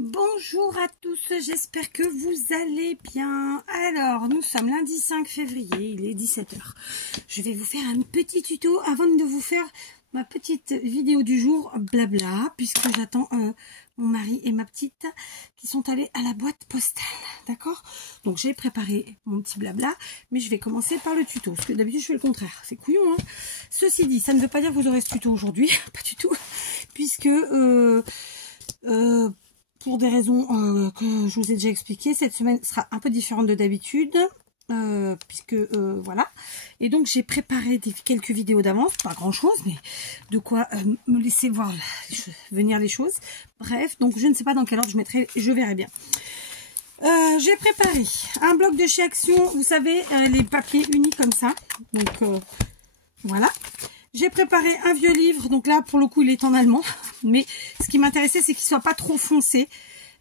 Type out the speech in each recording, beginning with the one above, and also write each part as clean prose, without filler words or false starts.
Bonjour à tous, j'espère que vous allez bien. Alors, nous sommes lundi 5 février, il est 17 h. Je vais vous faire un petit tuto avant de vous faire ma petite vidéo du jour, blabla, puisque j'attends mon mari et ma petite qui sont allés à la boîte postale, d'accord? Donc, j'ai préparé mon petit blabla, mais je vais commencer par le tuto, parce que d'habitude, je fais le contraire. C'est couillon, hein? Ceci dit, ça ne veut pas dire que vous aurez ce tuto aujourd'hui, pas du tout, puisque... pour des raisons que je vous ai déjà expliquées, cette semaine sera un peu différente de d'habitude, puisque voilà. Et donc j'ai préparé quelques vidéos d'avance, pas grand chose, mais de quoi me laisser voir venir les choses. Bref, donc je ne sais pas dans quel ordre je mettrai, je verrai bien. J'ai préparé un bloc de chez Action, vous savez, les papiers unis comme ça. Donc voilà. J'ai préparé un vieux livre, donc là pour le coup il est en allemand, mais ce qui m'intéressait c'est qu'il soit pas trop foncé,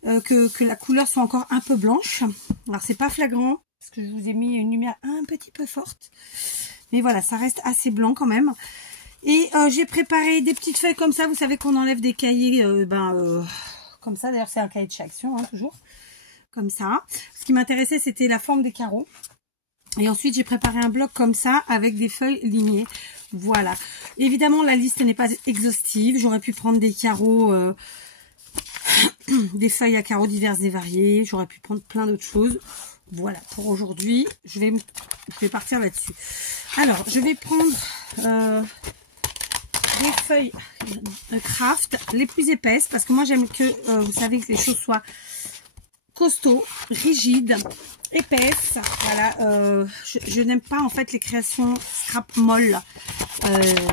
que la couleur soit encore un peu blanche. Alors c'est pas flagrant, parce que je vous ai mis une lumière un petit peu forte, mais voilà, ça reste assez blanc quand même. Et j'ai préparé des petites feuilles comme ça, vous savez qu'on enlève des cahiers, comme ça, d'ailleurs c'est un cahier de chez Action, hein, toujours, comme ça. Ce qui m'intéressait c'était la forme des carreaux. Et ensuite, j'ai préparé un bloc comme ça avec des feuilles lignées. Voilà. Évidemment, la liste n'est pas exhaustive. J'aurais pu prendre des carreaux, des feuilles à carreaux diverses et variées. J'aurais pu prendre plein d'autres choses. Voilà. Pour aujourd'hui, je vais partir là-dessus. Alors, je vais prendre des feuilles craft les plus épaisses parce que moi, j'aime que, vous savez, que les choses soient costauds, rigides, épaisse. Voilà, je n'aime pas en fait les créations scrap molles.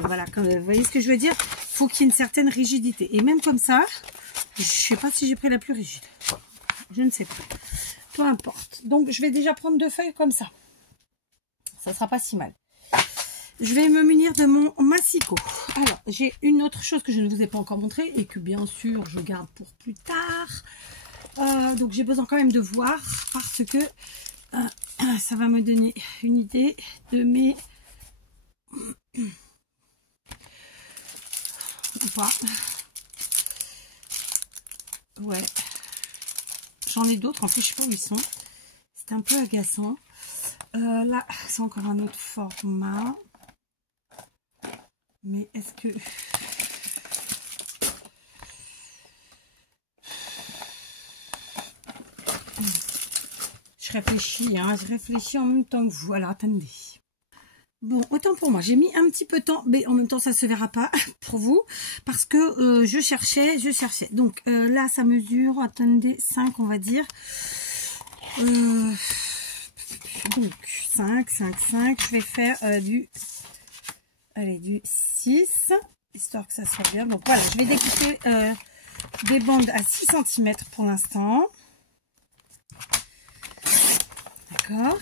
Voilà, vous voyez ce que je veux dire? Faut qu'il y ait une certaine rigidité. Et même comme ça, je sais pas si j'ai pris la plus rigide. Je ne sais pas. Peu importe. Donc je vais déjà prendre deux feuilles comme ça. Ça sera pas si mal. Je vais me munir de mon massicot. Alors, j'ai une autre chose que je ne vous ai pas encore montré et que bien sûr je garde pour plus tard. Donc j'ai besoin quand même de voir parce que ça va me donner une idée de mes ou pas. Ouais, j'en ai d'autres en plus, je sais pas où ils sont. C'est un peu agaçant. Là c'est encore un autre format, mais est-ce que je réfléchis, hein, je réfléchis en même temps que vous. Alors attendez. Bon, autant pour moi, j'ai mis un petit peu de temps, mais en même temps ça se verra pas pour vous, parce que je cherchais. Donc là ça mesure, attendez, 5 on va dire. Donc 5, je vais faire du 6, histoire que ça soit bien. Donc voilà, je vais découper des bandes à 6 cm pour l'instant. D'accord.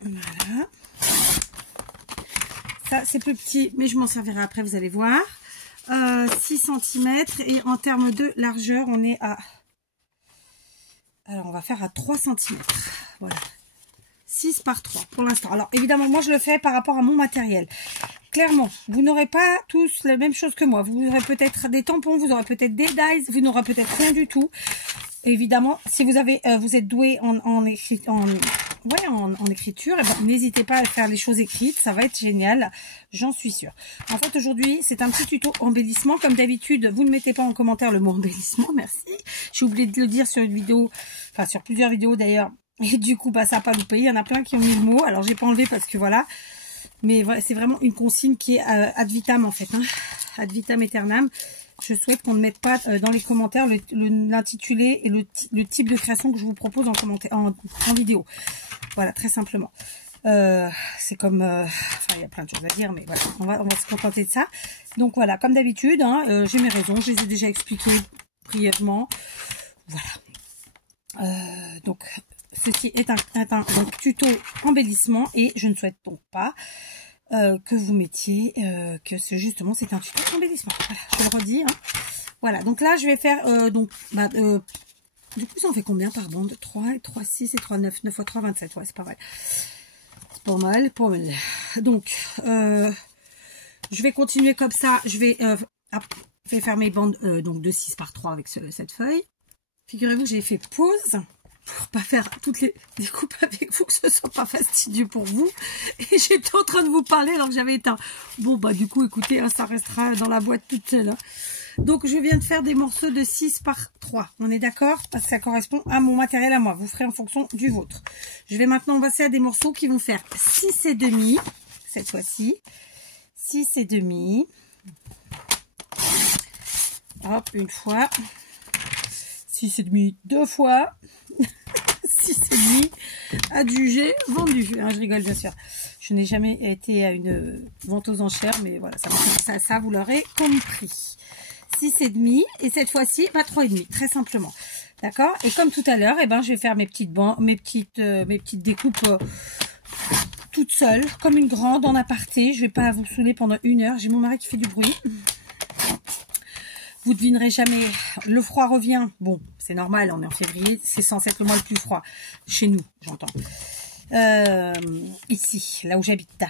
Voilà. Ça, c'est plus petit, mais je m'en servirai après, vous allez voir. 6 cm. Et en termes de largeur, on est à... Alors, on va faire à 3 cm. Voilà. 6 par 3 pour l'instant. Alors, évidemment, moi, je le fais par rapport à mon matériel. Clairement, vous n'aurez pas tous la même chose que moi. Vous aurez peut-être des tampons, vous aurez peut-être des dies, vous n'aurez peut-être rien du tout. Évidemment, si vous avez, vous êtes doué en écriture, eh ben, n'hésitez pas à faire les choses écrites, ça va être génial, j'en suis sûre. En fait, aujourd'hui, c'est un petit tuto embellissement. Comme d'habitude, vous ne mettez pas en commentaire le mot embellissement, merci. J'ai oublié de le dire sur une vidéo, enfin sur plusieurs vidéos d'ailleurs, et du coup, bah ça n'a pas loupé. Il y en a plein qui ont mis le mot, alors j'ai pas enlevé parce que voilà. Mais voilà, c'est vraiment une consigne qui est ad vitam en fait, hein, ad vitam aeternam. Je souhaite qu'on ne mette pas dans les commentaires l'intitulé et le type de création que je vous propose en vidéo. Voilà, très simplement. C'est comme... enfin, il y a plein de choses à dire, mais voilà, on va se contenter de ça. Donc voilà, comme d'habitude, hein, j'ai mes raisons, je les ai déjà expliquées brièvement. Voilà. Donc, ceci est un tuto embellissement et je ne souhaite donc pas... que vous mettiez que justement c'est un tuto embellissement. Voilà, je le redis. Hein. Voilà, donc là je vais faire du coup ça en fait combien par bande? 3, 6 et 3, 9. 9 x 3, 27. Ouais, c'est pas mal. C'est pas mal, pas mal. Donc je vais continuer comme ça. Je vais Je vais faire mes bandes donc de 6 par 3 avec cette feuille. Figurez-vous que j'ai fait pause pour pas faire toutes les découpes avec vous, que ce soit pas fastidieux pour vous. Et j'étais en train de vous parler alors que j'avais éteint. Bon, bah du coup, écoutez, hein, ça restera dans la boîte toute seule. Hein. Donc, je viens de faire des morceaux de 6 par 3. On est d'accord? Parce que ça correspond à mon matériel à moi. Vous ferez en fonction du vôtre. Je vais maintenant passer à des morceaux qui vont faire 6 et demi. Cette fois-ci. 6 et demi. Hop, une fois. 6 et demi, deux fois. 6 et demi, adjugé, vendu. Hein, je rigole bien sûr. Je n'ai jamais été à une vente aux enchères, mais voilà, ça vous l'aurez compris. 6 et demi, et cette fois-ci, 3 et demi, très simplement. D'accord? Et comme tout à l'heure, eh ben, je vais faire mes petites découpes toute seule, comme une grande en aparté. Je vais pas vous saouler pendant 1 heure. J'ai mon mari qui fait du bruit. Vous devinerez jamais, le froid revient. Bon, c'est normal, on est en février, c'est censé être le mois le plus froid. Chez nous, j'entends. Ici, là où j'habite.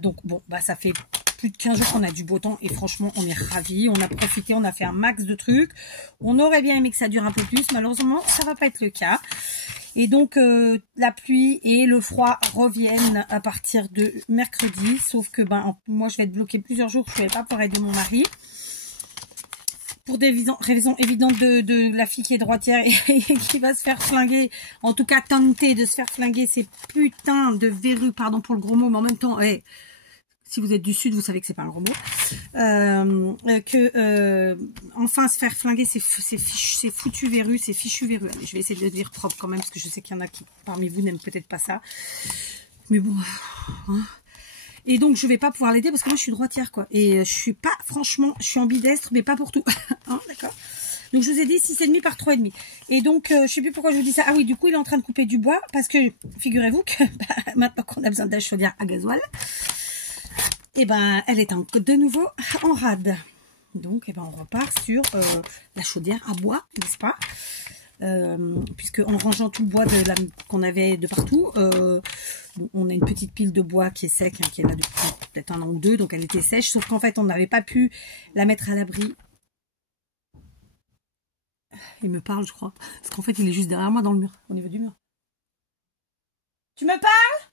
Donc, bon, bah ça fait plus de 15 jours qu'on a du beau temps et franchement, on est ravis. On a profité, on a fait un max de trucs. On aurait bien aimé que ça dure un peu plus. Malheureusement, ça va pas être le cas. Et donc, la pluie et le froid reviennent à partir de mercredi. Sauf que, moi, je vais être bloquée plusieurs jours. Je ne vais pas pouvoir aider mon mari. Pour des raisons évidentes de la fille qui est droitière et qui va se faire flinguer, en tout cas tenter de se faire flinguer ces putains de verrues, pardon pour le gros mot, mais en même temps, si vous êtes du sud, vous savez que c'est pas un gros mot, enfin se faire flinguer ces foutues verrues, ces fichues verrues. Allez, je vais essayer de le dire propre quand même, parce que je sais qu'il y en a qui parmi vous n'aiment peut-être pas ça, mais bon, hein. Et donc, je vais pas pouvoir l'aider parce que moi, je suis droitière, quoi. Et je suis pas, franchement, je suis ambidestre, mais pas pour tout. Hein, d'accord. Donc, je vous ai dit 6,5 par 3,5. Et donc, je sais plus pourquoi je vous dis ça. Ah oui, du coup, il est en train de couper du bois parce que, figurez-vous que maintenant qu'on a besoin de la chaudière à gasoil, et elle est de nouveau en rade. Donc, on repart sur la chaudière à bois, n'est-ce pas? Puisque en rangeant tout le bois qu'on avait de partout, on a une petite pile de bois qui est sec, hein, qui est là depuis peut-être 1 an ou 2, donc elle était sèche, sauf qu'en fait on n'avait pas pu la mettre à l'abri. Il me parle, je crois, parce qu'en fait il est juste derrière moi dans le mur, au niveau du mur. Tu me parles?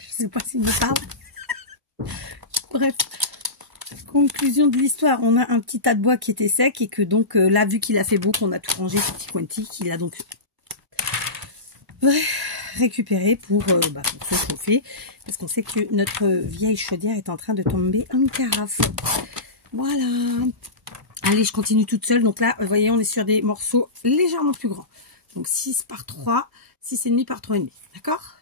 Je sais pas s'il me parle. Bref. Conclusion de l'histoire, on a un petit tas de bois qui était sec et que donc là, vu qu'il a fait beau, qu'on a tout rangé petit quanti, qu'il a donc récupéré pour se chauffer, parce qu'on sait que notre vieille chaudière est en train de tomber en carafe. Voilà. Allez, je continue toute seule. Donc là, vous voyez, on est sur des morceaux légèrement plus grands. Donc 6 par 3, 6,5 par 3,5. D'accord?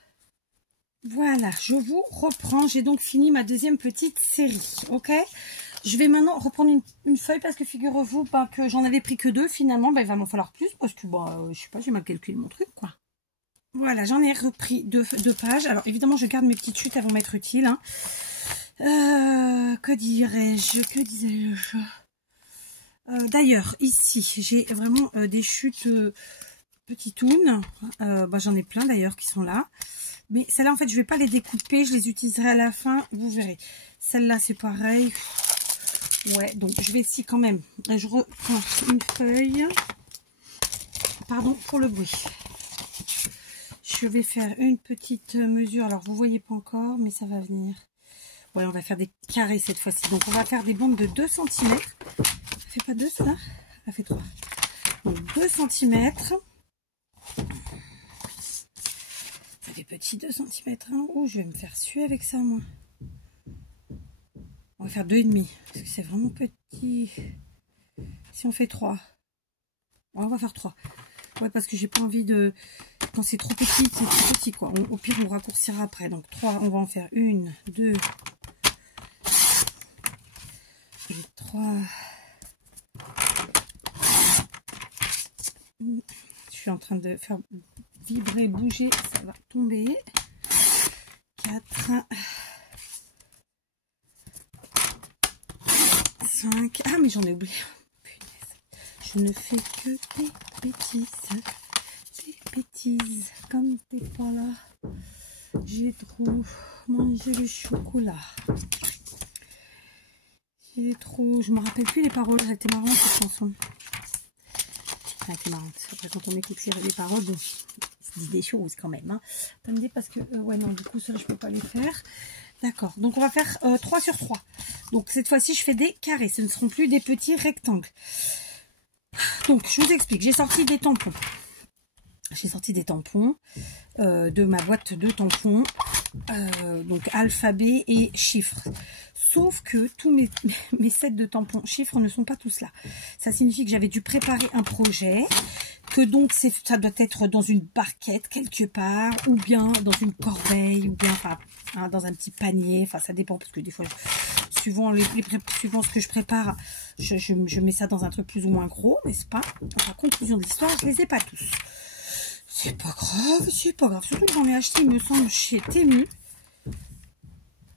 Voilà, je vous reprends. J'ai donc fini ma deuxième petite série. Ok? Je vais maintenant reprendre une feuille parce que figurez-vous que j'en avais pris que 2. Finalement, il va m'en falloir plus parce que, je sais pas, j'ai mal calculé mon truc, quoi. Voilà, j'en ai repris deux pages. Alors, évidemment, je garde mes petites chutes, elles vont m'être utiles. Hein. Que disais-je? D'ailleurs, ici, j'ai vraiment des chutes petitounes. J'en ai plein d'ailleurs qui sont là. Mais celle-là, en fait, je vais pas les découper. Je les utiliserai à la fin. Vous verrez. Celle-là, c'est pareil. Ouais, donc je vais ici quand même. Je reprends une feuille. Pardon pour le bruit. Je vais faire une petite mesure. Alors, vous voyez pas encore, mais ça va venir. Ouais, on va faire des carrés cette fois-ci. Donc, on va faire des bandes de 2 cm. Ça fait pas 2, ça? Ça fait 3. Donc, 2 cm. Ça fait petit 2 cm. Hein. Oh, je vais me faire suer avec ça, moi. On va faire 2,5. Parce que c'est vraiment petit. Si on fait 3. Ouais, on va faire 3. Ouais, parce que j'ai pas envie de... Quand c'est trop petit, c'est trop petit, quoi. Au pire, on raccourcira après. Donc, 3, on va en faire 1, 2... et 3. Je suis en train de faire vibrer, bouger, ça va tomber. 4, 5. Ah, mais j'en ai oublié. Punaise. Je ne fais que des bêtises. Des bêtises. Comme t'es pas là, j'ai trop mangé le chocolat. Il est trop... Je me rappelle plus les paroles. Elle était marrante cette chanson. Elle était marrante. Après, quand on écoute les paroles, bon, ça dit des choses quand même. Hein. Attendez, parce que... ouais, non, du coup, ça, je peux pas les faire. D'accord. Donc, on va faire 3 sur 3. Donc, cette fois-ci, je fais des carrés. Ce ne seront plus des petits rectangles. Donc, je vous explique. J'ai sorti des tampons. J'ai sorti des tampons de ma boîte de tampons. Donc, alphabet et chiffres. Sauf que tous mes sets de tampons chiffres ne sont pas tous là. Ça signifie que j'avais dû préparer un projet, que donc ça doit être dans une barquette quelque part, ou bien dans une corbeille, ou bien enfin, hein, dans un petit panier. Enfin, ça dépend, parce que des fois, suivant ce que je prépare, je mets ça dans un truc plus ou moins gros, n'est-ce pas? Enfin, conclusion de l'histoire, je les ai pas tous. C'est pas grave, c'est pas grave. Surtout que j'en ai acheté, il me semble, chez Temu.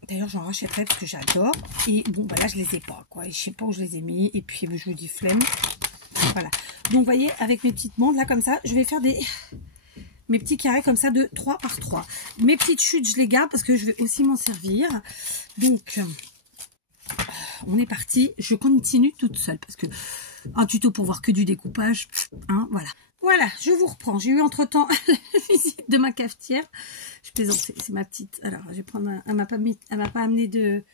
D'ailleurs, j'en rachèterai parce que j'adore. Et bon, bah là, je les ai pas, quoi. Et je sais pas où je les ai mis. Et puis, je vous dis flemme. Voilà. Donc, vous voyez, avec mes petites bandes, là, comme ça, je vais faire mes petits carrés comme ça de 3 par 3. Mes petites chutes, je les garde parce que je vais aussi m'en servir. Donc, on est parti. Je continue toute seule parce que un tuto pour voir que du découpage, hein, voilà. Voilà, je vous reprends. J'ai eu entre-temps la visite de ma cafetière. Je plaisante, c'est ma petite. Alors, je vais prendre elle m'a pas amené de...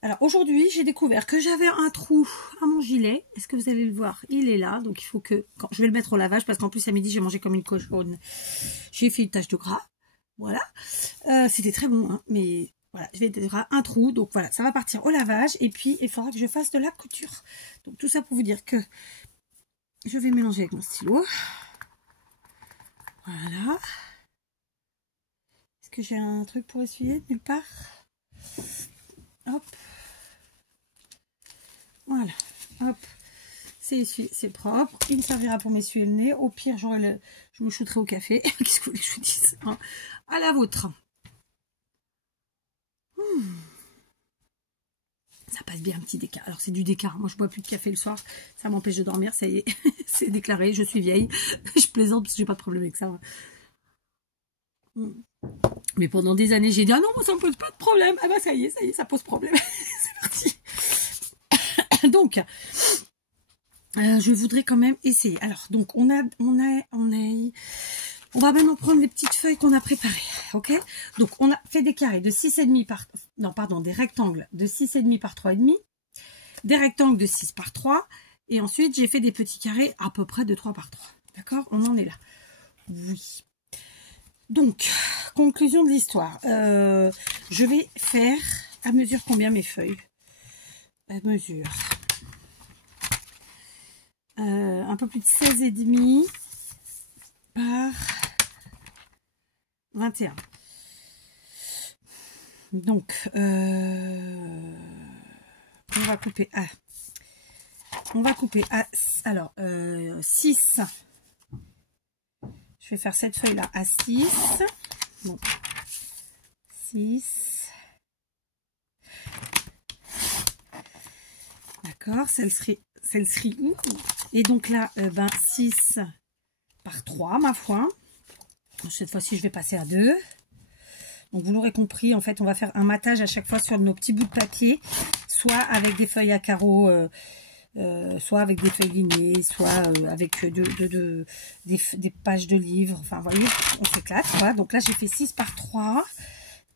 Alors, aujourd'hui, j'ai découvert que j'avais un trou à mon gilet. Est-ce que vous allez le voir? Il est là. Donc, il faut que... Je vais le mettre au lavage parce qu'en plus, à midi, j'ai mangé comme une cochonne. J'ai fait une tache de gras. Voilà. C'était très bon, hein, mais... Voilà, je vais avoir un trou. Donc, voilà, ça va partir au lavage. Et puis, il faudra que je fasse de la couture. Donc, tout ça pour vous dire que... Je vais mélanger avec mon stylo. Voilà. Est-ce que j'ai un truc pour essuyer nulle part? Hop. Voilà. Hop. C'est propre. Il me servira pour m'essuyer le nez. Au pire, je me shooterai au café. Qu'est-ce que vous voulez que je vous dise, hein? À la vôtre. Ça passe bien un petit déca. Alors c'est du déca. Moi je bois plus de café le soir. Ça m'empêche de dormir. Ça y est, c'est déclaré. Je suis vieille. Je plaisante parce que j'ai pas de problème avec ça. Mais pendant des années j'ai dit ah non moi ça me pose pas de problème. Ah bah ça y est, ça pose problème. C'est parti. Donc je voudrais quand même essayer. Alors donc on va maintenant prendre les petites feuilles qu'on a préparées, ok? Donc, on a fait des carrés de 6,5 par... Non, pardon, des rectangles de 6,5 par 3,5. Des rectangles de 6 par 3. Et ensuite, j'ai fait des petits carrés à peu près de 3 par 3. D'accord? On en est là. Oui. Donc, conclusion de l'histoire. Je vais faire... À mesure combien mes feuilles? À mesure. Un peu plus de 16,5 par 21. Donc, on va couper à... Alors, 6. Je vais faire cette feuille-là à 6. Bon. 6. D'accord, celle-ci. Et donc là, 6 par 3, ma foi. Cette fois-ci, je vais passer à 2. Donc, vous l'aurez compris, en fait, on va faire un matage à chaque fois sur nos petits bouts de papier, soit avec des feuilles à carreaux, soit avec des feuilles lignées, soit avec des pages de livres. Enfin, vous voyez, on s'éclate. Voilà. Donc là, j'ai fait 6 par 3.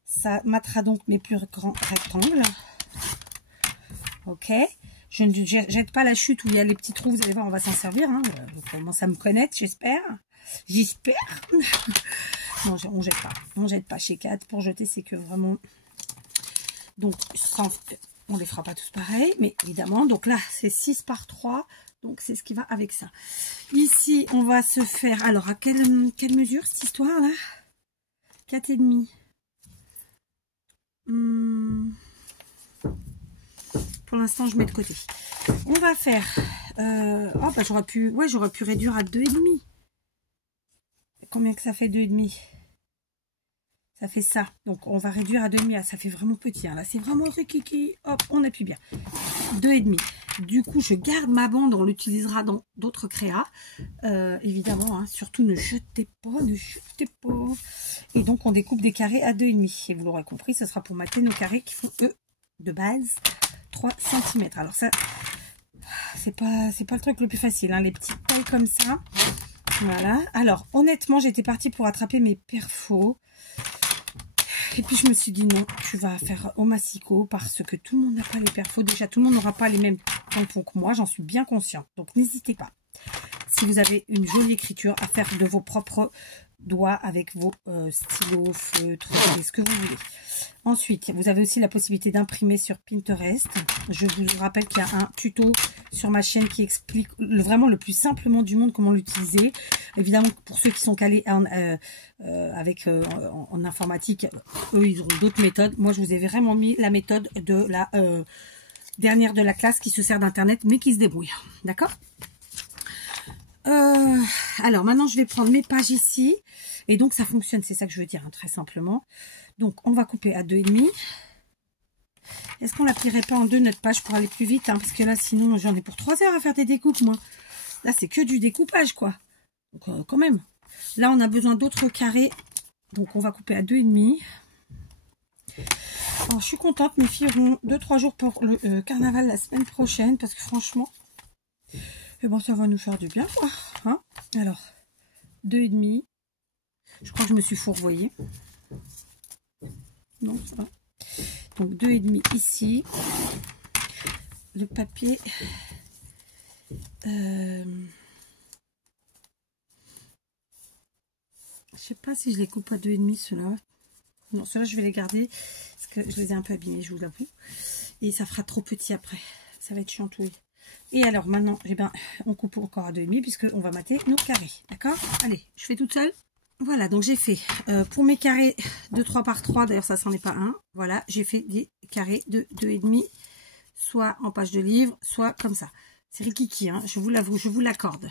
Ça matera donc mes plus grands rectangles. Ok. Je ne jette pas la chute où il y a les petits trous. Vous allez voir, on va s'en servir. Hein. Vous commencez à me connaître, j'espère. J'espère. Non, on jette pas. On jette pas chez Kat. Pour jeter, c'est que vraiment... Donc, on les fera pas tous pareil. Mais évidemment, donc là, c'est 6 par 3. Donc, c'est ce qui va avec ça. Ici, on va se faire... Alors, à quelle mesure, cette histoire-là? 4,5. Pour l'instant, je mets de côté. On va faire... oh, bah, j'aurais pu réduire à 2,5. Combien que ça fait 2,5? Ça fait ça. Donc, on va réduire à 2,5. Là, ça fait vraiment petit. Hein. Là, c'est vraiment rikiki. Hop, on appuie bien. 2,5. Du coup, je garde ma bande. On l'utilisera dans d'autres créas. Évidemment, hein, surtout, ne jetez pas. Ne jetez pas. Et donc, on découpe des carrés à 2,5. Et vous l'aurez compris, ce sera pour mater nos carrés qui font, eux, de base, 3 cm. Alors ça, c'est pas le truc le plus facile, hein, les petites tailles comme ça. Voilà. Alors, honnêtement, j'étais partie pour attraper mes perfos. Et puis, je me suis dit non, tu vas faire au massicot parce que tout le monde n'a pas les perfos. Déjà, tout le monde n'aura pas les mêmes tampons que moi. J'en suis bien consciente. Donc, n'hésitez pas. Si vous avez une jolie écriture, à faire de vos propres doigts avec vos stylos, feutres, ce que vous voulez. Ensuite, vous avez aussi la possibilité d'imprimer sur Pinterest. Je vous rappelle qu'il y a un tuto sur ma chaîne qui explique vraiment le plus simplement du monde comment l'utiliser. Évidemment, pour ceux qui sont calés en informatique, eux, ils auront d'autres méthodes. Moi, je vous ai vraiment mis la méthode de la dernière de la classe qui se sert d'Internet, mais qui se débrouille. D'accord ? Alors, maintenant, je vais prendre mes pages ici. Et donc, ça fonctionne. C'est ça que je veux dire, hein, très simplement. Donc, on va couper à 2,5. Est-ce qu'on la plierait pas en deux, notre page, pour aller plus vite, hein, parce que là, sinon, j'en ai pour 3 heures à faire des découpes, moi. Là, c'est que du découpage, quoi. Donc, quand même. Là, on a besoin d'autres carrés. Donc, on va couper à 2,5. Alors, je suis contente. Mes filles auront 2-3 jours pour le carnaval la semaine prochaine, parce que franchement... Et bon, ça va nous faire du bien, quoi. Hein, alors, 2,5. Je crois que je me suis fourvoyée. Non, ça va. Donc, 2,5 ici. Le papier. Je sais pas si je les coupe à 2,5, ceux-là. Non, ceux-là, je vais les garder. Parce que je les ai un peu abîmés, je vous l'avoue. Et ça fera trop petit après. Ça va être chantouille. Et alors maintenant, eh ben, on coupe encore à 2,5 puisqu'on va mater nos carrés. D'accord? Allez, je fais toute seule. Voilà, donc j'ai fait pour mes carrés de 3 par 3, d'ailleurs ça, c'en est pas un. Voilà, j'ai fait des carrés de 2,5, soit en page de livre, soit comme ça. C'est rikiki, hein, je vous l'avoue, je vous l'accorde.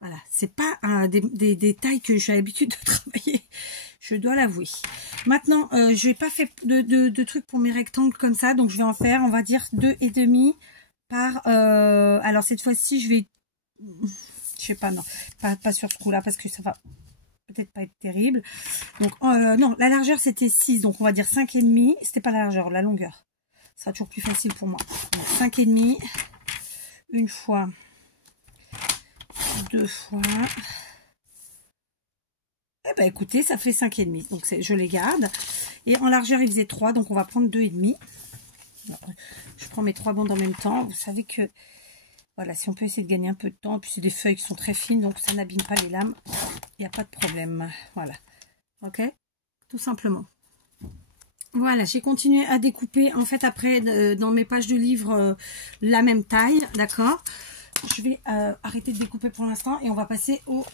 Voilà, c'est pas des tailles que j'ai l'habitude de travailler, je dois l'avouer. Maintenant, je n'ai pas fait de trucs pour mes rectangles comme ça, donc je vais en faire, on va dire 2,5 par... alors cette fois-ci, je vais... Je sais pas, non, pas sur ce trou-là, parce que ça va peut-être pas être terrible. Donc, non, la largeur, c'était 6, donc on va dire 5,5. C'était pas la largeur, la longueur. Ça sera toujours plus facile pour moi. 5,5, une fois, 2 fois. Eh ben, écoutez, ça fait 5,5. Donc, je les garde. Et en largeur, il faisait 3, donc on va prendre 2,5. Je prends mes 3 bandes en même temps. Vous savez que, voilà, si on peut essayer de gagner un peu de temps, puis c'est des feuilles qui sont très fines, donc ça n'abîme pas les lames. Il n'y a pas de problème. Voilà. Ok? Tout simplement. Voilà, j'ai continué à découper, en fait, après, dans mes pages de livres, la même taille. D'accord? Je vais arrêter de découper pour l'instant et on va passer au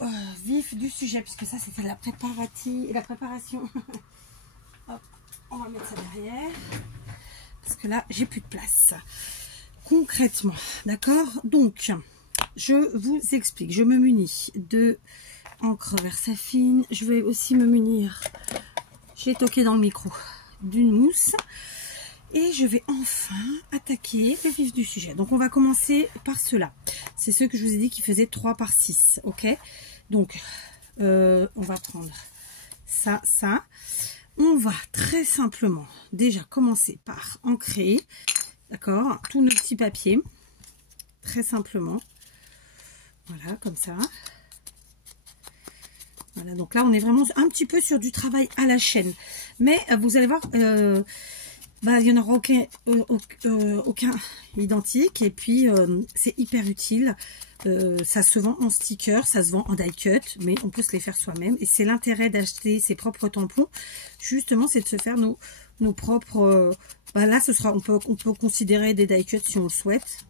vif du sujet, puisque ça, c'était la préparation. Hop, on va mettre ça derrière. Parce que là, j'ai plus de place. Concrètement, d'accord? Donc, je vous explique. Je me munis de encre Versafine. Je vais aussi me munir, j'ai toqué dans le micro, d'une mousse. Et je vais enfin attaquer le vif du sujet. Donc, on va commencer par ceux-là. C'est ceux que je vous ai dit qui faisaient 3 par 6. Ok? Donc, on va prendre ça, ça. On va très simplement déjà commencer par ancrer, d'accord, tous nos petits papiers, très simplement, voilà, comme ça. Voilà, donc là, on est vraiment un petit peu sur du travail à la chaîne. Mais vous allez voir, il n'y en aura aucun identique. Et puis, c'est hyper utile. Ça se vend en sticker, ça se vend en die cut, mais on peut se les faire soi-même. Et c'est l'intérêt d'acheter ses propres tampons. Justement, c'est de se faire nos propres... là, on peut considérer des die cut si on le souhaite.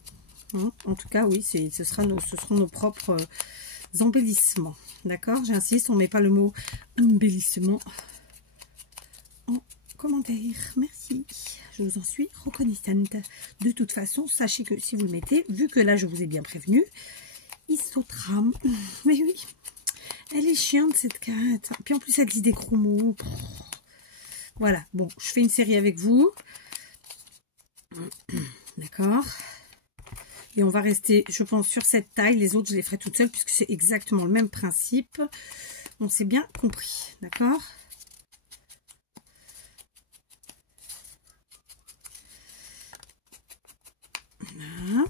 Hein, en tout cas, oui, ce seront nos propres embellissements. D'accord? J'insiste, on ne met pas le mot embellissement en commentaire. Merci. Je vous en suis reconnaissante. De toute façon, sachez que si vous le mettez, vu que là, je vous ai bien prévenu, il sautera. Mais oui, elle est chiante, cette carte. Puis en plus, elle dit des gros mots. Voilà. Bon, je fais une série avec vous. D'accord? Et on va rester, je pense, sur cette taille. Les autres, je les ferai toutes seules puisque c'est exactement le même principe. On s'est bien compris. D'accord? Voilà.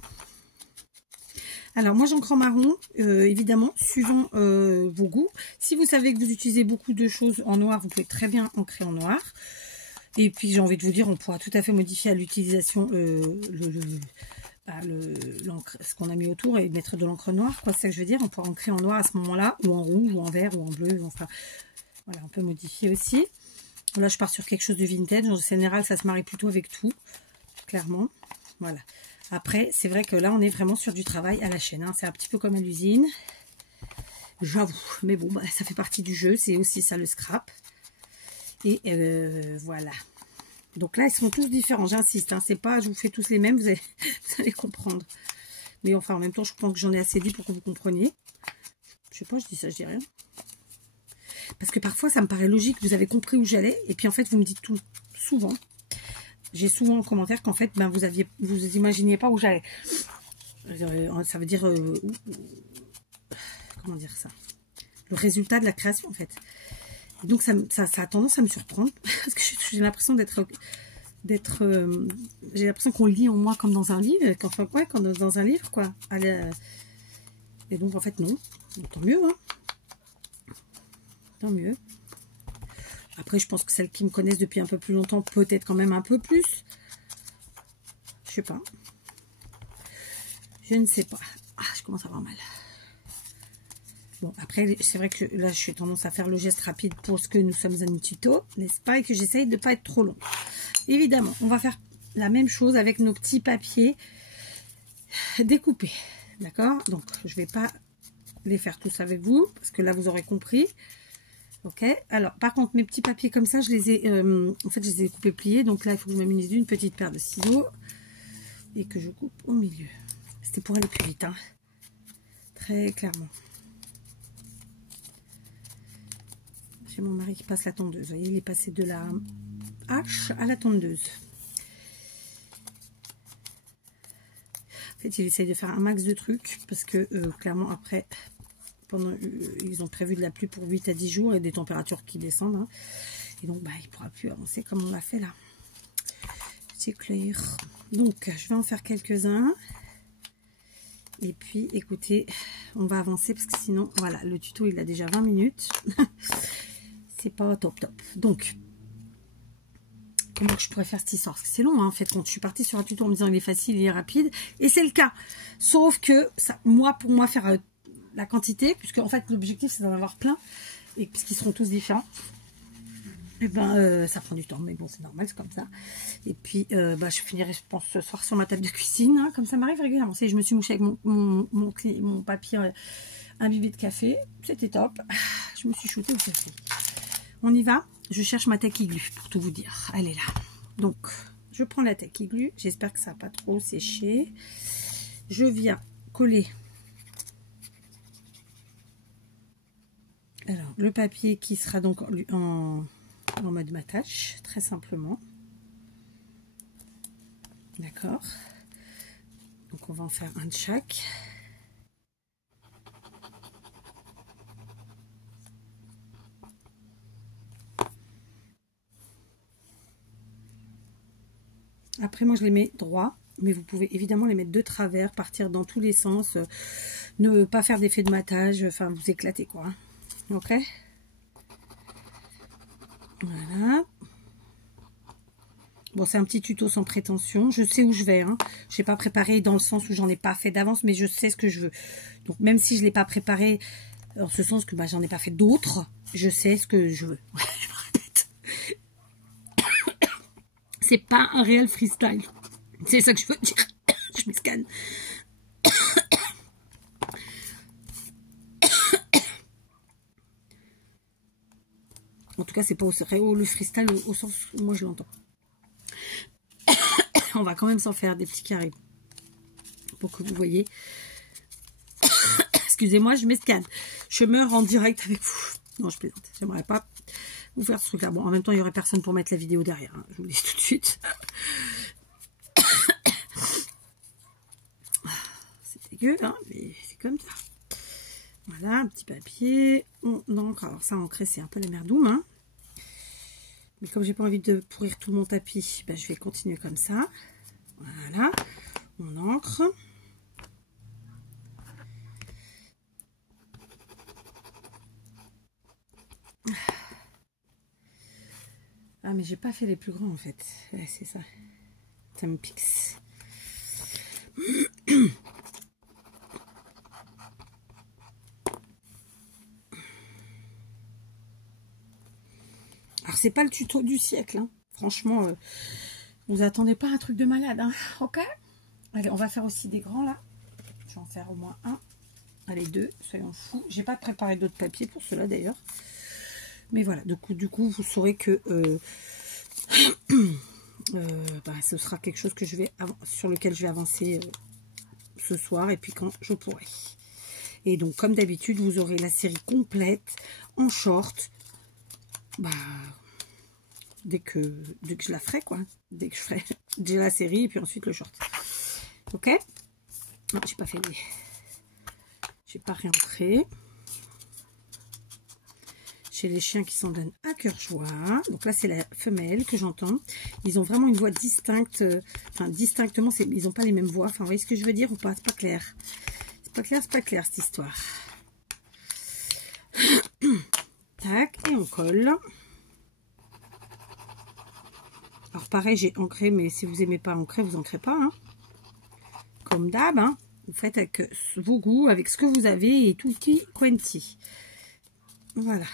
Alors moi j'encre en marron, évidemment, suivant vos goûts. Si vous savez que vous utilisez beaucoup de choses en noir, vous pouvez très bien ancrer en noir. Et puis j'ai envie de vous dire, on pourra tout à fait modifier à l'utilisation ce qu'on a mis autour et mettre de l'encre noire, quoi, c'est ça que je veux dire. On pourra ancrer en noir à ce moment-là, ou en rouge, ou en vert, ou en bleu, enfin, voilà, on peut modifier aussi. Là, je pars sur quelque chose de vintage. En général, ça se marie plutôt avec tout, clairement. Voilà. Après, c'est vrai que là, on est vraiment sur du travail à la chaîne. Hein. C'est un petit peu comme à l'usine, j'avoue. Mais bon, bah, ça fait partie du jeu. C'est aussi ça le scrap. Et voilà. Donc là, ils sont tous différents, j'insiste. Hein. C'est pas, je vous fais tous les mêmes, vous allez comprendre. Mais enfin, en même temps, je pense que j'en ai assez dit pour que vous compreniez. Je sais pas, je dis ça, je dis rien. Parce que parfois, ça me paraît logique, vous avez compris où j'allais. Et puis, en fait, vous me dites tout, souvent. J'ai souvent en commentaire qu'en fait, ben, vous imaginiez pas où j'allais. Ça veut dire... comment dire ça? Le résultat de la création, en fait. Donc, ça a tendance à me surprendre. Parce que j'ai l'impression j'ai l'impression qu'on lit en moi comme dans un livre. Enfin, ouais, comme dans un livre, quoi. Et donc, en fait, non. Donc, tant mieux, hein. Tant mieux. Après, je pense que celles qui me connaissent depuis un peu plus longtemps, peut-être quand même un peu plus. Je sais pas. Je ne sais pas. Ah, je commence à avoir mal. Bon, après, c'est vrai que là, je suis tendance à faire le geste rapide pour ce que nous sommes un tuto, n'est-ce pas? Et que j'essaye de ne pas être trop long. Évidemment, on va faire la même chose avec nos petits papiers découpés. D'accord? Donc, je ne vais pas les faire tous avec vous, parce que là, vous aurez compris. Ok? Alors, par contre, mes petits papiers comme ça, je les ai, en fait, je les ai coupés pliés. Donc là, il faut que je me munisse d'une petite paire de ciseaux et que je coupe au milieu. C'était pour aller plus vite, hein. Très clairement. J'ai mon mari qui passe la tondeuse. Vous voyez, il est passé de la hache à la tondeuse. En fait, il essaye de faire un max de trucs parce que clairement, après, ils ont prévu de la pluie pour 8 à 10 jours et des températures qui descendent. Hein. Et donc, bah, il ne pourra plus avancer comme on l'a fait là. C'est clair. Donc, je vais en faire quelques-uns. Et puis, écoutez, on va avancer parce que sinon, voilà, le tuto, il a déjà 20 minutes. C'est pas top. Donc, comment je pourrais faire cette histoire? Parce que c'est long, hein, en fait, quand je suis partie sur un tuto en me disant il est facile, il est rapide. Et c'est le cas. Sauf que, ça, pour moi, faire la quantité, puisque en fait, l'objectif, c'est d'en avoir plein, et puisqu'ils seront tous différents, et ben, ça prend du temps. Mais bon, c'est normal, c'est comme ça. Et puis, bah, je finirai, je pense, ce soir sur ma table de cuisine, hein, comme ça m'arrive régulièrement. Je me suis mouchée avec mon papier imbibé de café. C'était top. Je me suis shootée au café. On y va. Je cherche ma tacky glue pour tout vous dire. Elle est là. Donc, je prends la tacky glue. J'espère que ça n'a pas trop séché. Je viens coller alors le papier qui sera donc en mode m'attache, très simplement. D'accord. Donc, on va en faire un de chaque. Après, moi, je les mets droit, mais vous pouvez évidemment les mettre de travers, partir dans tous les sens, ne pas faire d'effet de matage, enfin, vous éclatez, quoi. Hein. Ok? Voilà. Bon, c'est un petit tuto sans prétention. Je sais où je vais. Hein. Je n'ai pas préparé dans le sens où j'en ai pas fait d'avance, mais je sais ce que je veux. Donc, même si je ne l'ai pas préparé, en ce sens que bah, j'en ai pas fait d'autres, je sais ce que je veux. Je me répète. C'est pas un réel freestyle. C'est ça que je veux dire. Je me scanne. En tout cas, c'est pas le freestyle au sens où moi je l'entends. On va quand même s'en faire des petits carrés pour que vous voyez. Excusez-moi, je m'escane. Je meurs en direct avec vous. Non, je plaisante. J'aimerais pas vous faire ce truc-là. Bon, en même temps, il y aurait personne pour mettre la vidéo derrière. Hein. Je vous le dis tout de suite. C'est dégueu, hein, mais c'est comme ça. Voilà, un petit papier. Donc, alors ça, ancré, c'est un peu la merdoum. Hein. Mais comme j'ai pas envie de pourrir tout mon tapis, ben, je vais continuer comme ça. Voilà. mon encre. Ah, mais j'ai pas fait les plus grands en fait. Ouais, c'est ça. Ça me pique. Alors, c'est pas le tuto du siècle. Hein. Franchement, vous attendez pas un truc de malade. Hein. Ok. Allez, on va faire aussi des grands là. Je vais en faire au moins un. Allez, 2, soyons fous. J'ai pas préparé d'autres papiers pour cela d'ailleurs. Mais voilà, du coup, vous saurez que ce sera quelque chose que sur lequel je vais avancer ce soir et puis quand je pourrai. Et donc, comme d'habitude, vous aurez la série complète en short. Dès que je la ferai, quoi. Dès que je ferai déjà la série et puis ensuite le short. Ok? Non, j'ai pas fait les... J'ai pas réentré. J'ai les chiens qui s'en donnent à cœur joie. Donc là, c'est la femelle que j'entends. Ils ont vraiment une voix distincte. Enfin, distinctement, ils n'ont pas les mêmes voix. Enfin, vous voyez ce que je veux dire ou pas? C'est pas clair. C'est pas clair cette histoire. Tac, et on colle. Alors pareil, j'ai ancré, mais si vous n'aimez pas ancrer, vous ancrez pas. Hein. Comme d'hab, hein. Vous faites avec vos goûts, avec ce que vous avez et tutti quanti. Voilà.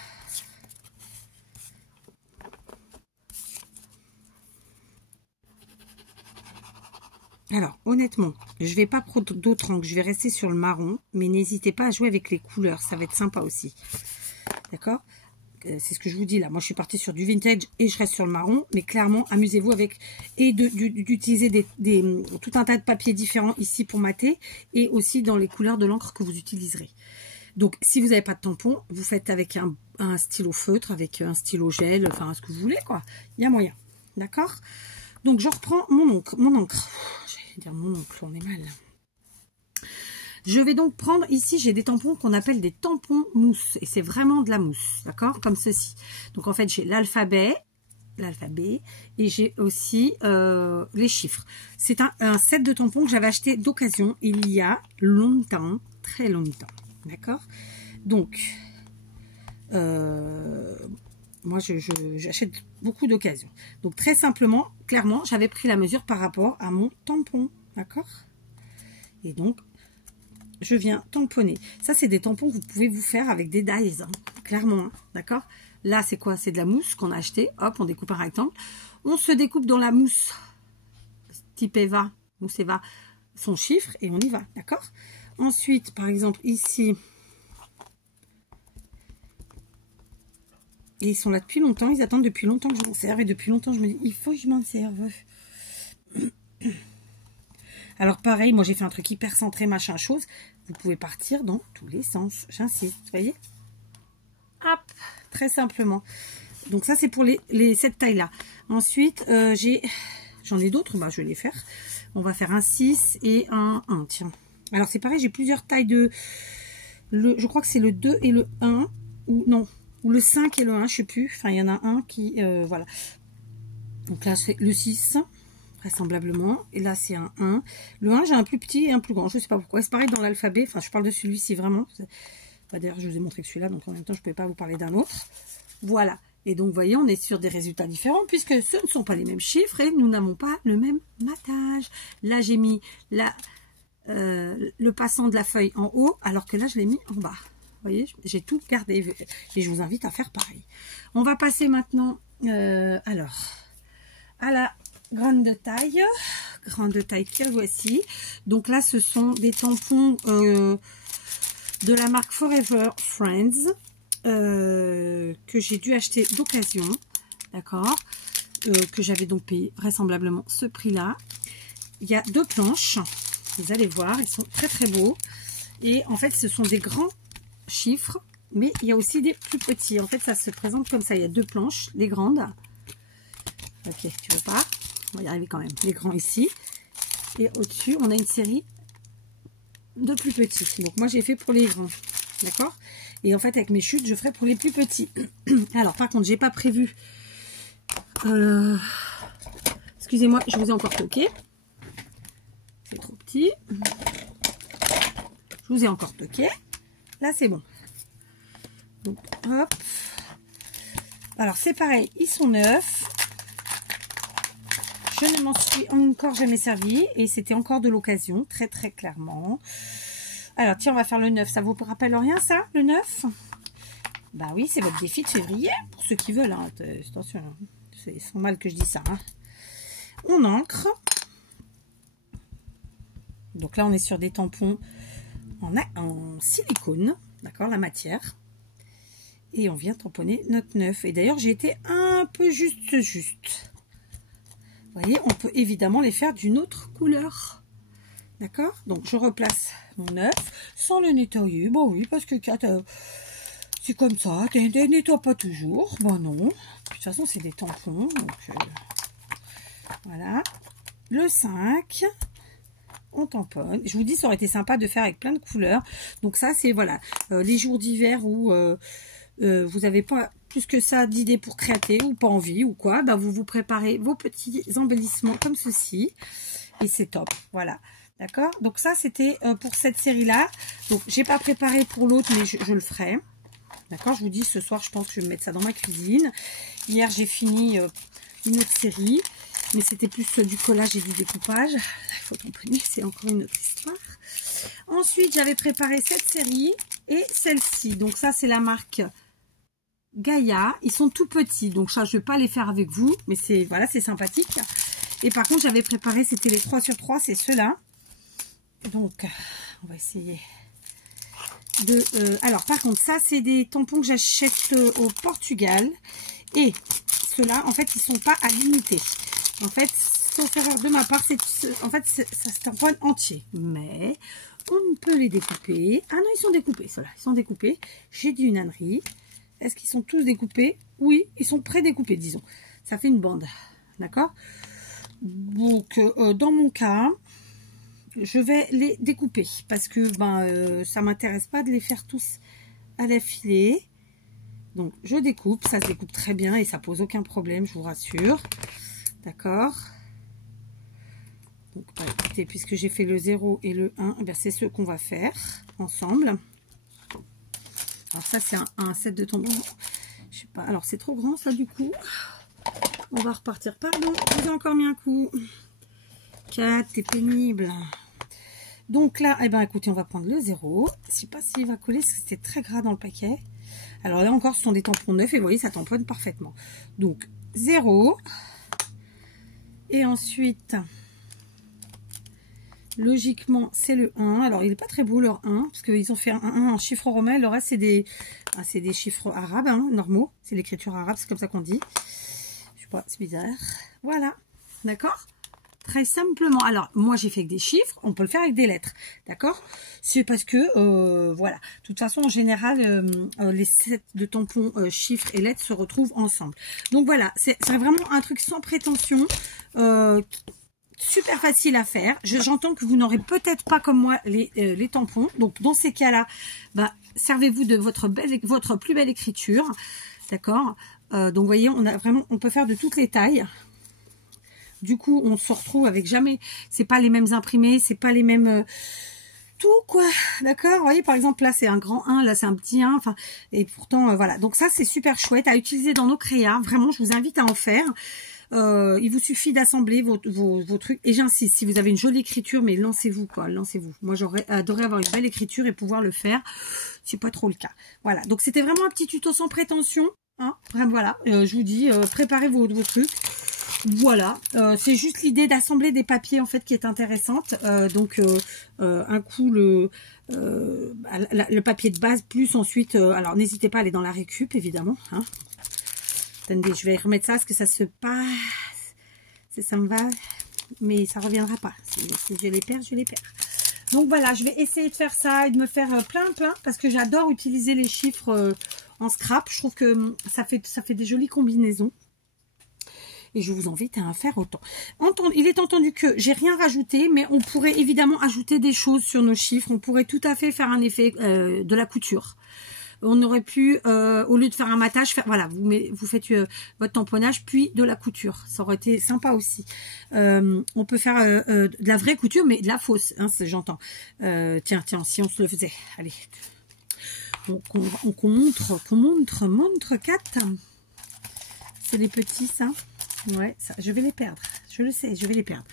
Alors, honnêtement, je vais pas prendre d'autres angles. Je vais rester sur le marron, mais n'hésitez pas à jouer avec les couleurs. Ça va être sympa aussi. D'accord? C'est ce que je vous dis là. Moi, je suis partie sur du vintage et je reste sur le marron. Mais clairement, amusez-vous avec et d'utiliser tout un tas de papiers différents ici pour mater et aussi dans les couleurs de l'encre que vous utiliserez. Donc, si vous n'avez pas de tampon, vous faites avec un stylo feutre, avec un stylo gel, enfin, ce que vous voulez, quoi. Il y a moyen. D'accord? Donc, je reprends mon encre. J'allais dire mon oncle, on est mal. Je vais donc prendre, ici, j'ai des tampons qu'on appelle des tampons mousse. Et c'est vraiment de la mousse, d'accord? Comme ceci. Donc, en fait, j'ai l'alphabet, et j'ai aussi les chiffres. C'est un set de tampons que j'avais acheté d'occasion il y a longtemps, très longtemps. D'accord? Donc, moi, j'achète beaucoup d'occasions. Donc, très simplement, clairement, j'avais pris la mesure par rapport à mon tampon. D'accord? Et donc, je viens tamponner. Ça, c'est des tampons que vous pouvez vous faire avec des dies, hein, clairement. Hein, d'accord? Là, c'est quoi? C'est de la mousse qu'on a acheté. Hop, on découpe un rectangle. On se découpe dans la mousse type Eva, mousse Eva, son chiffre et on y va. D'accord? Ensuite, par exemple, ici, et ils sont là depuis longtemps. Ils attendent depuis longtemps que je m'en serve. Et depuis longtemps, je me dis, il faut que je m'en serve. Alors, pareil, moi, j'ai fait un truc hyper centré, machin, chose. Vous pouvez partir dans tous les sens. J'insiste, vous voyez? Hop, très simplement. Donc, ça, c'est pour cette taille-là. Ensuite, j'en ai d'autres. Bah, je vais les faire. On va faire un 6 et un 1. Tiens. Alors, c'est pareil, j'ai plusieurs tailles de... je crois que c'est le 2 et le 1. Ou non, ou le 5 et le 1, je sais plus. Enfin, il y en a un qui... voilà. Donc là, c'est le 6, vraisemblablement. Et là, c'est un 1. Le 1, j'ai un plus petit et un plus grand. Je ne sais pas pourquoi. C'est pareil dans l'alphabet. Enfin, je parle de celui-ci vraiment. D'ailleurs, je vous ai montré que celui-là. Donc, en même temps, je ne pouvais pas vous parler d'un autre. Voilà. Et donc, vous voyez, on est sur des résultats différents puisque ce ne sont pas les mêmes chiffres et nous n'avons pas le même matage. Là, j'ai mis le passant de la feuille en haut alors que là, je l'ai mis en bas. Vous voyez, j'ai tout gardé et je vous invite à faire pareil. On va passer maintenant, alors, à la grande taille que voici. Donc là, ce sont des tampons de la marque Forever Friends que j'ai dû acheter d'occasion, d'accord, que j'avais donc payé vraisemblablement ce prix-là. Il y a 2 planches, vous allez voir, ils sont très très beaux. Et en fait, ce sont des grands chiffres, mais il y a aussi des plus petits. En fait, ça se présente comme ça. Il y a 2 planches, les grandes. Ok, tu veux pas? On va y arriver quand même. Les grands ici. Et au-dessus, on a une série de plus petits. Donc, moi, j'ai fait pour les grands. D'accord? Et en fait, avec mes chutes, je ferai pour les plus petits. Alors, par contre, j'ai pas prévu... excusez-moi, je vous ai encore toqué. C'est trop ici. Je vous ai encore toqué. Là, c'est bon. Donc, hop. Alors, c'est pareil, ils sont neufs. Je ne m'en suis encore jamais servi. Et c'était encore de l'occasion, très très clairement. Alors, tiens, on va faire le 9. Ça vous rappelle rien, ça, le 9? Bah oui, c'est votre défi de février. Pour ceux qui veulent, hein. Attention, hein. C'est sans mal que je dis ça. Hein. On ancre. Donc là, on est sur des tampons en silicone. D'accord, la matière. Et on vient tamponner notre 9. Et d'ailleurs, j'ai été un peu juste. Vous voyez, on peut évidemment les faire d'une autre couleur. D'accord? Donc, je replace mon 9 sans le nettoyer. Bon, oui, parce que c'est comme ça. Tu ne nettoies pas toujours. Bon, non. De toute façon, c'est des tampons. Donc, voilà. Le 5. On tamponne. Je vous dis, ça aurait été sympa de faire avec plein de couleurs. Donc, ça, c'est, voilà, les jours d'hiver où vous n'avez pas plus que ça d'idées pour créater ou pas envie ou quoi. Bah, vous vous préparez vos petits embellissements comme ceci. Et c'est top. Voilà. D'accord? Donc ça, c'était pour cette série-là. Donc, j'ai pas préparé pour l'autre, mais je le ferai. D'accord? Je vous dis, ce soir, je pense que je vais mettre ça dans ma cuisine. Hier, j'ai fini une autre série. Mais c'était plus du collage et du découpage. Là, il faut tamponner, c'est encore une autre histoire. Ensuite, j'avais préparé cette série et celle-ci. Donc ça, c'est la marque Gaïa. Ils sont tout petits. Donc ça, je ne vais pas les faire avec vous. Mais c'est voilà, c'est sympathique. Et par contre, j'avais préparé, c'était les 3 sur 3, c'est ceux-là. Donc, on va essayer de... alors, par contre, ça, c'est des tampons que j'achète au Portugal. Et ceux-là, en fait, ils ne sont pas à l'unité. En fait, sauf erreur de ma part, en fait, ça se tamponne entier. Mais, on peut les découper. Ah non, ils sont découpés, ceux-là. Ils sont découpés. J'ai dit une ânerie. Est-ce qu'ils sont tous découpés? Oui, ils sont pré-découpés, disons. Ça fait une bande. D'accord? Donc, dans mon cas... je vais les découper parce que ça m'intéresse pas de les faire tous à l'affilée. Donc je découpe, ça se découpe très bien et ça pose aucun problème, je vous rassure. D'accord. Donc écoutez, puisque j'ai fait le 0 et le 1, c'est ce qu'on va faire ensemble. Alors ça c'est un set de tampons. Je sais pas, alors c'est trop grand ça du coup. On va repartir. Pardon, j'ai encore mis un coup. 4, c'est pénible. Donc là, eh ben, écoutez, on va prendre le 0. Je ne sais pas s'il va coller, parce que c'était très gras dans le paquet. Alors là encore, ce sont des tampons neufs et vous voyez, ça tamponne parfaitement. Donc, 0. Et ensuite, logiquement, c'est le 1. Alors, il n'est pas très beau, leur 1, parce qu'ils ont fait un 1 en chiffre romain. Le reste, c'est des chiffres arabes, hein, normaux. C'est l'écriture arabe, c'est comme ça qu'on dit. Je sais pas, c'est bizarre. Voilà, d'accord ? Très simplement. Alors, moi, j'ai fait avec des chiffres. On peut le faire avec des lettres. D'accord? C'est parce que, voilà. De toute façon, en général, les sets de tampons chiffres et lettres se retrouvent ensemble. Donc, voilà. C'est vraiment un truc sans prétention. Super facile à faire. J'entends que vous n'aurez peut-être pas comme moi les tampons. Donc, dans ces cas-là, servez-vous de votre plus belle écriture. D'accord? Donc, vous voyez, on peut faire de toutes les tailles. Du coup, on se retrouve avec jamais, c'est pas les mêmes imprimés, c'est pas les mêmes tout quoi, d'accord? Vous voyez, par exemple, là c'est un grand 1, là c'est un petit 1, enfin, et pourtant voilà. Donc ça c'est super chouette à utiliser dans nos créas. Vraiment, je vous invite à en faire. Il vous suffit d'assembler vos trucs. Et j'insiste, si vous avez une jolie écriture, mais lancez-vous quoi, lancez-vous. Moi j'aurais adoré avoir une belle écriture et pouvoir le faire. C'est pas trop le cas. Voilà. Donc c'était vraiment un petit tuto sans prétention. Hein? Voilà. Je vous dis, préparez vos trucs. Voilà, c'est juste l'idée d'assembler des papiers en fait qui est intéressante. Donc un coup le papier de base plus ensuite. Alors n'hésitez pas à aller dans la récup évidemment. Hein. Attendez, je vais remettre ça parce que ça se passe. Ça me va, mais ça reviendra pas. Si je les perds, je les perds. Donc voilà, je vais essayer de faire ça et de me faire plein parce que j'adore utiliser les chiffres en scrap. Je trouve que ça fait des jolies combinaisons. Et je vous invite à en faire autant. Il est entendu que j'ai rien rajouté, mais on pourrait évidemment ajouter des choses sur nos chiffres. On pourrait tout à fait faire un effet de la couture. on aurait pu, au lieu de faire un matage, faire, voilà, vous faites votre tamponnage, puis de la couture. Ça aurait été sympa aussi. On peut faire de la vraie couture, mais de la fausse, hein, j'entends. Tiens, si on se le faisait. Allez. Qu'on montre 4. C'est les petits, ça. Ouais, ça, je vais les perdre. Je le sais, je vais les perdre.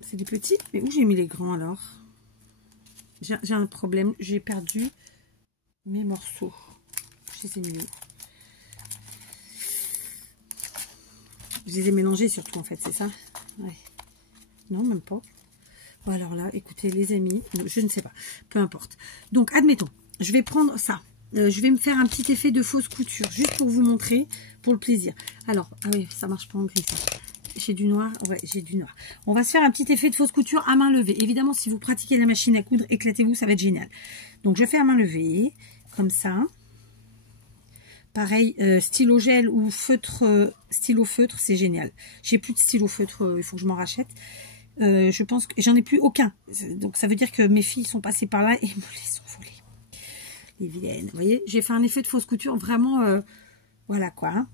C'est des petits, mais où j'ai mis les grands alors? J'ai un problème, j'ai perdu mes morceaux. Je les ai mis où? Je les ai mélangés surtout en fait, c'est ça? Ouais. Non, même pas. Bon, alors là, écoutez les amis, je ne sais pas, peu importe. Donc, admettons, je vais prendre ça. Je vais me faire un petit effet de fausse couture, juste pour vous montrer, pour le plaisir. Alors, ah oui, ça marche pas en gris, ça. J'ai du noir, ouais, j'ai du noir. On va se faire un petit effet de fausse couture à main levée. Évidemment, si vous pratiquez la machine à coudre, éclatez-vous, ça va être génial. Donc, je fais à main levée, comme ça. Pareil, stylo gel ou feutre, stylo feutre, c'est génial. J'ai plus de stylo feutre, il faut que je m'en rachète. Je pense que j'en ai plus aucun. Donc, ça veut dire que mes filles sont passées par là et me les ont volés. Les vilaines. Vous voyez, j'ai fait un effet de fausse couture vraiment, voilà quoi. Hein.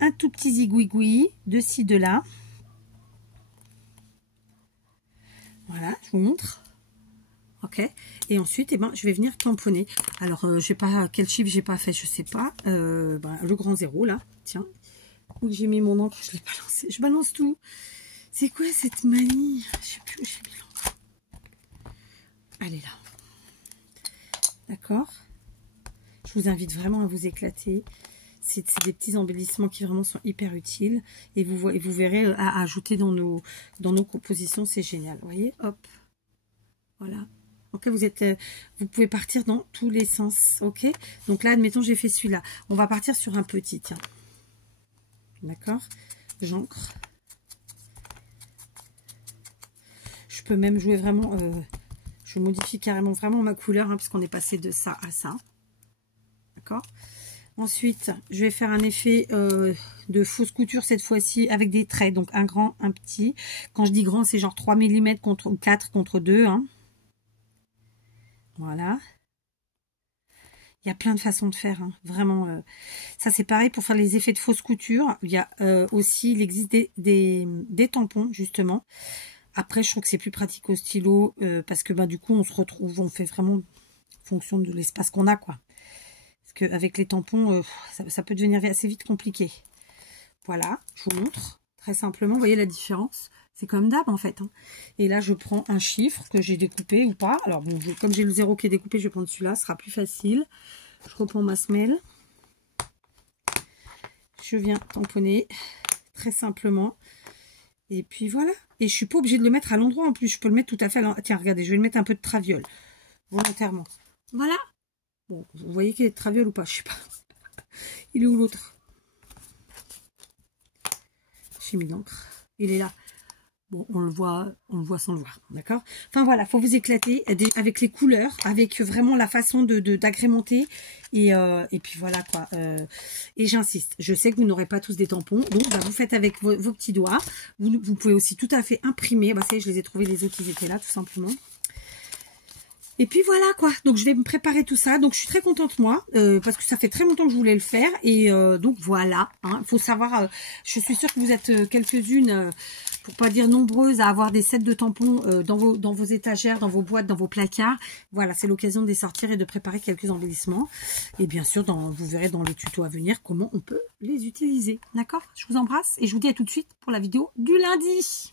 Un tout petit zigouigoui, de ci, de là. Voilà, je vous montre. Ok. Et ensuite, eh ben, je vais venir tamponner. Alors, je sais pas quel chiffre j'ai pas fait, je sais pas. Le grand 0, là. Tiens. Où j'ai mis mon encre, je l'ai balancé. Je balance tout. C'est quoi cette manie? Je sais plus où j'ai mis l'encre. Elle est là. D'accord. Je vous invite vraiment à vous éclater. C'est des petits embellissements qui vraiment sont hyper utiles. Et vous verrez à ajouter dans nos compositions, c'est génial. Vous voyez, hop. Voilà. Donc là, vous pouvez partir dans tous les sens. Ok. Donc là, admettons, j'ai fait celui-là. On va partir sur un petit, tiens. D'accord. J'ancre. Je peux même jouer vraiment... je modifie carrément vraiment ma couleur, hein, parce qu'on est passé de ça à ça. D'accord. Ensuite, je vais faire un effet de fausse couture cette fois-ci avec des traits. Donc, un grand, un petit. Quand je dis grand, c'est genre 3 mm contre 4 contre 2. Hein. Voilà. Il y a plein de façons de faire. Hein. Vraiment. Ça, c'est pareil pour faire les effets de fausse couture. Il y a aussi, il existe des tampons, justement. Après, je trouve que c'est plus pratique au stylo parce que du coup, on se retrouve, on fait vraiment en fonction de l'espace qu'on a, quoi. Avec les tampons, ça peut devenir assez vite compliqué. Voilà, je vous montre très simplement. Vous voyez la différence? C'est comme d'hab en fait. Hein. Et là, je prends un chiffre que j'ai découpé ou pas. Alors bon, comme j'ai le 0 qui est découpé, je vais prendre celui-là. Ce sera plus facile. Je reprends ma semelle. Je viens tamponner très simplement. Et puis voilà. Et je suis pas obligée de le mettre à l'endroit en plus. Je peux le mettre tout à fait à tiens, regardez, je vais le mettre un peu de traviole. Volontairement. Voilà. Bon, vous voyez qu'il est de traviole ou pas? Je sais pas. Il est où l'autre? J'ai mis l'encre. Il est là. Bon, on le voit sans le voir. D'accord? Enfin voilà, faut vous éclater avec les couleurs, avec vraiment la façon d'agrémenter. Et puis voilà quoi. Et j'insiste, je sais que vous n'aurez pas tous des tampons. Donc vous faites avec vos petits doigts. Vous pouvez aussi tout à fait imprimer. Ça y est, je les ai trouvés les autres, ils étaient là tout simplement. Et puis voilà quoi, donc je vais me préparer tout ça, donc je suis très contente moi, parce que ça fait très longtemps que je voulais le faire, et donc voilà, hein, faut savoir, je suis sûre que vous êtes quelques-unes, pour pas dire nombreuses, à avoir des sets de tampons dans vos étagères, dans vos boîtes, dans vos placards. Voilà, c'est l'occasion de les sortir et de préparer quelques embellissements, et bien sûr, vous verrez dans le tuto à venir comment on peut les utiliser, d'accord? Je vous embrasse, et je vous dis à tout de suite pour la vidéo du lundi.